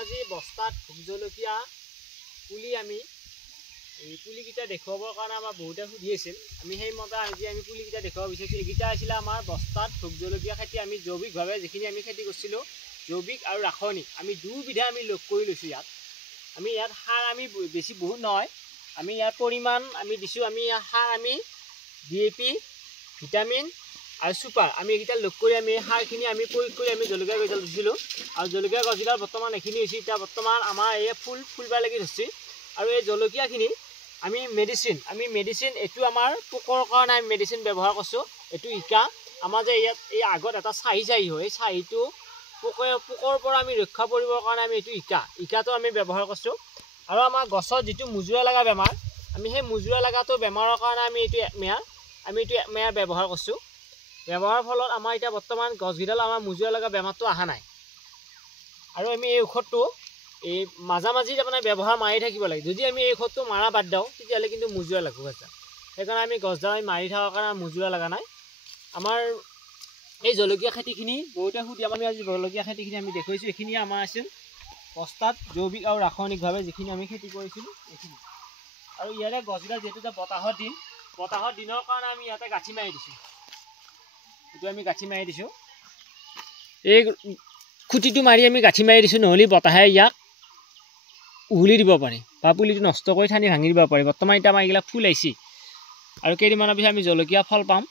আজি বস্তাত ভোগ জলকীয়া পুলি আমি এই পুলিকেইটা দেখুৱাবৰ কাৰণে আমাৰ বহুতে সুধি আছিল। আমি সেইমতে আজি আমি পুলিকেইটা দেখুৱাব বিচাৰিছোঁ। এইকেইটা আছিলে আমাৰ বস্তাত ভোগ জলকীয়া খেতি আমি জৈৱিকভাৱে যিখিনি আমি খেতি কৰিছিলোঁ, জৈৱিক আৰু ৰাসায়নিক আমি দুবিধে আমি লগ কৰি লৈছোঁ। আমি ইয়াত সাৰ আমি বেছি বহুত নহয়, আমি ইয়াৰ পৰিমাণ আমি দিছোঁ। আমি সাৰ আমি DAP, ভিটামিন আৰু ছুপাৰ আমি এইকেইটা লগ কৰি আমি সাৰখিনি আমি প্ৰয়োগ কৰি আমি জলকীয়া গছডাল দিছিলোঁ। আৰু জলকীয়া গছডাল বৰ্তমান এইখিনি হৈছে। এতিয়া বৰ্তমান আমাৰ এই ফুলবা লাগি ধৰিছে। আৰু এই জলকীয়াখিনি আমি মেডিচিন এইটো আমাৰ পোকৰ কাৰণে আমি মেডিচিন ব্যৱহাৰ কৰিছোঁ। এইটো ইকা আমাৰ যে ইয়াত এই আগত এটা চাহী হয়, এই চাহীটো পোকৰ পৰা আমি ৰক্ষা কৰিবৰ কাৰণে আমি এইটো ইকাটো আমি ব্যৱহাৰ কৰিছোঁ। আৰু আমাৰ গছৰ যিটো মুজুৰা লগা বেমাৰ, আমি সেই মুজুৰা লগাটো বেমাৰৰ কাৰণে আমি এইটো একমেয়াৰ ব্যৱহাৰ কৰিছোঁ। ব্যৱহাৰৰ ফলত আমাৰ এতিয়া বৰ্তমান গছকেইডাল আমাৰ মুজুৰা লগা বেমাৰটো অহা নাই। আৰু আমি এই ঔষধটো এই মাজে তাৰমানে ব্যৱহাৰ মাৰি থাকিব লাগে। যদি আমি এই ঔষধটো মাৰা বাদ দিওঁ তেতিয়াহ'লে কিন্তু মুজুৰা লাগিব আছে। সেইকাৰণে আমি গছডাল আমি মাৰি থকাৰ কাৰণে মুজুৰা লগা নাই। আমাৰ এই জলকীয়া খেতিখিনি বহুতে সুধি আমি আজি জলকীয়া খেতিখিনি আমি দেখুৱাইছোঁ। এইখিনি আমাৰ আছিল বস্তাত জৈৱিক আৰু ৰাসায়নিকভাৱে যিখিনি আমি খেতি কৰিছিলোঁ এইখিনি। আৰু ইয়াৰে গছকেইডাল যিহেতু এতিয়া বতাহৰ দিনৰ কাৰণে আমি ইয়াতে গাঁঠি মাৰি দিছোঁ। এইটো আমি গাঁঠি মাৰি দিছোঁ। এই খুঁটিটো মাৰি আমি গাঁঠি মাৰি দিছোঁ, নহ'লে বতাহে ইয়াক উঘলি দিব পাৰে বা পুলিটো নষ্ট কৰি ঠানি ভাঙি দিব পাৰে। বৰ্তমান এতিয়া আমাৰ এইবিলাক ফুল আহিছে আৰু কেইদিনমানৰ পিছত আমি জলকীয়া ফল পাম।